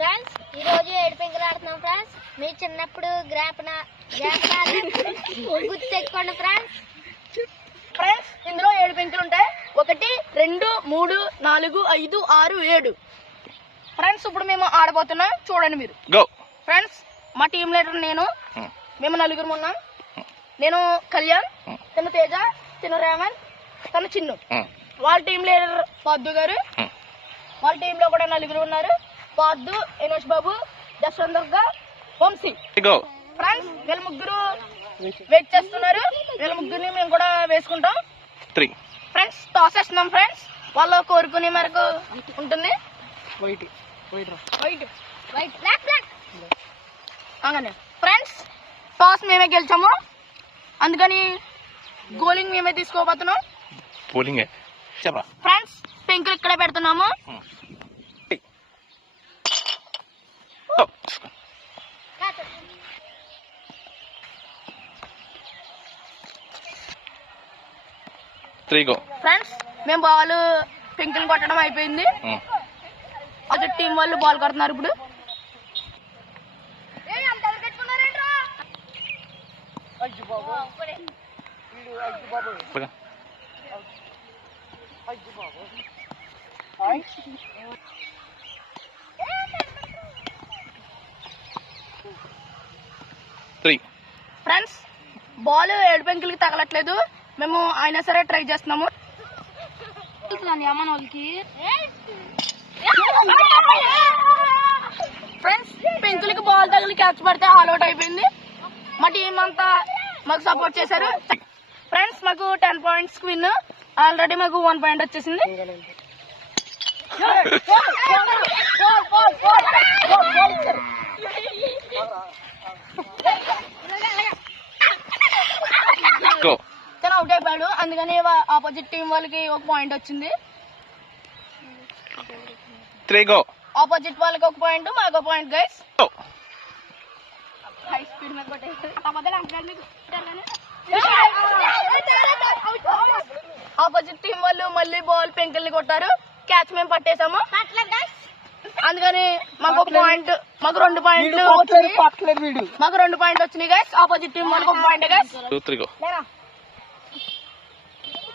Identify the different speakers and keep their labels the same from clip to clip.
Speaker 1: Friends ఈ రోజు ఏడు పెంకులు ఆడుతున్నాం ఫ్రెండ్స్. మీ చిన్నప్పుడు గ్రాపన గ్రాపనాలు గుర్తు తెచ్చుకోండి ఫ్రెండ్స్.
Speaker 2: ఫ్రెండ్స్ ఇందులో ఏడు పెంకులు ఉంటాయి. ఒకటి రెండు మూడు నాలుగు ఐదు ఆరు ఏడు. ఫ్రెండ్స్ ఇప్పుడు మేము ఆడబోతున్నాం. చూడండి మీరు.
Speaker 3: గో
Speaker 2: ఫ్రెండ్స్ మా టీం లీడర్ నేను. మేము నలుగురు ఉన్నాం. నేను కళ్యాణ్ తను తేజ తను రేవంత్ తను చిన్ను. వాళ్ళ టీం లీడర్ పాద్దు గారు. వాళ్ళ టీంలో కూడా నలుగురు ఉన్నారు. పాద్దు ఎనోష్ బాబు దుర్గా వంశీ.
Speaker 3: గో.
Speaker 2: ఫ్రెండ్స్ వీళ్ళ ముగ్గురు వెయిట్ చేస్తున్నారు. వీళ్ళ ముగ్గురిని మేము కూడా వేసుకుంటాం.
Speaker 3: త్రీ.
Speaker 2: ఫ్రెండ్స్ టాస్ వేస్తున్నాం ఫ్రెండ్స్. వాళ్ళు కోరుకునే మేరకు ఉంటుంది. వైట్
Speaker 1: వైట్ బ్లాక్ బ్లాక్
Speaker 2: అలానే ఫ్రెండ్స్ టాస్ మేమే గెలిచాము. అందుకని గోలింగ్ మేమే తీసుకోబోతున్నాం. ఫ్రెండ్స్ పెంకులు ఇక్కడే పెడుతున్నాము
Speaker 3: గో త్రీ గో
Speaker 2: ఫ్రెండ్స్ మేము బాల్ పెంకులు కొట్టడం అయిపోయింది. అదే టీం వాళ్ళు బాల్ కొడుతున్నారు ఇప్పుడు.
Speaker 3: త్రీ
Speaker 2: ఫ్రెండ్స్ బాల్ ఏడు పెంకులకి తగలట్లేదు. మేము అయినా సరే ట్రై చేస్తున్నాము ఫ్రెండ్స్ పెంకులకి బాల్ తగిలి క్యాచ్ పడితే ఆల్ అవుట్ అయిపోయింది మా టీం అంతా మాకు సపోర్ట్ చేశారు ఫ్రెండ్స్ మాకు టెన్ పాయింట్స్ విన్ ఆల్రెడీ మాకు వన్ పాయింట్ వచ్చేసింది
Speaker 3: గో
Speaker 2: తను అవుట్ అయిపోయాడు అందుకని ఆపోజిట్ టీం వాళ్ళకి ఒక పాయింట్ వచ్చింది.
Speaker 3: Three go.
Speaker 2: ఆపోజిట్ వాళ్ళకి ఒక పాయింట్ మాకు ఒక point guys
Speaker 3: go.
Speaker 2: High speed మీద ఆపోజిట్ టీం వాళ్ళు మళ్ళీ బాల్ పెంకుల్ని కొట్టారు. క్యాచ్ మేము పట్టేసాము. అందుకని మాకు ఒక పాయింట్ మాకు రెండు పాయింట్లు. మాకు రెండు పాయింట్లు వచ్చినాయి గైస్ ఆపోజిట్ టీం వాళ్ళకి ఒక పాయింట్ గైస్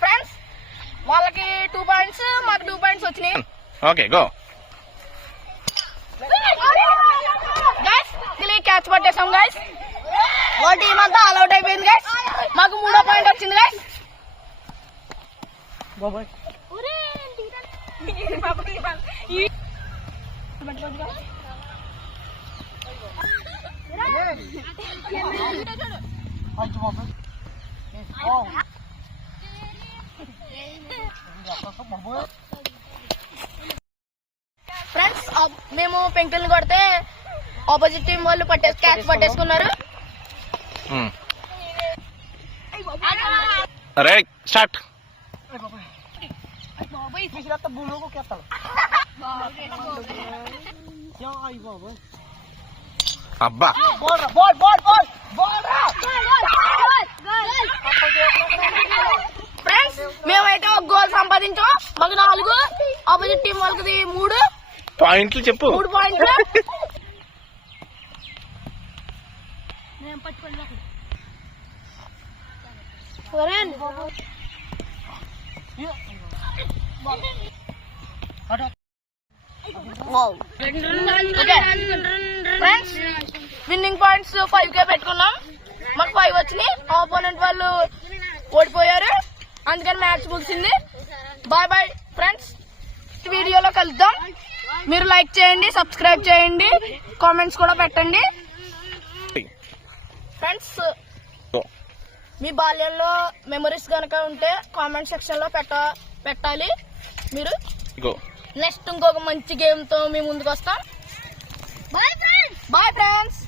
Speaker 2: ఫ్రెండ్స్ వాళ్ళకి టూ పాయింట్స్ మాకు టూ పాయింట్స్ వచ్చినాయి.
Speaker 3: ఓకే గో
Speaker 2: క్యాచ్ పట్టేసాం గైస్ వాళ్ళ టీం అంతా ఆల్ అవుట్ అయిపోయింది గైస్ మాకు మూడో పాయింట్ వచ్చింది గైస్ ఫ్రెండ్స్ మేము పెంకుల్ని కొడితే ఆపోజిట్ టీం వాళ్ళు పట్టే క్యాచ్ పట్టేసుకున్నారు.
Speaker 3: Ready start. అబ్బా
Speaker 2: బాల్ బాల్ బాల్ ఫ్రెండ్స్ మేమైతే ఒక గోల్ సంపాదించాం. మాకు నాలుగు ఆపోజిట్ టీం వాళ్ళకి మూడు.
Speaker 3: పాయింట్లు చెప్పు.
Speaker 2: మూడు పాయింట్లు ఫ్రెండ్స్ విన్నింగ్ పాయింట్స్ ఫైవ్ కే పెట్టుకున్నాం. మాకు ఫైవ్ వచ్చినాయి. ఆపోనెంట్ వాళ్ళు ఓడిపోయారు. అందుకని మ్యాచ్ ముగిసింది. బాయ్ బాయ్ ఫ్రెండ్స్ వీడియోలో కలుద్దాం. మీరు లైక్ చేయండి సబ్స్క్రైబ్ చేయండి కామెంట్స్ కూడా పెట్టండి. ఫ్రెండ్స్ మీ బాల్యంలో మెమరీస్ కనుక ఉంటే కామెంట్ సెక్షన్లో పెట్ట పెట్టాలి. మీరు
Speaker 3: గో
Speaker 2: నెక్స్ట్ ఇంకొక మంచి గేమ్తో మేము ముందుకు వస్తాం.
Speaker 1: Bye friends
Speaker 2: bye friends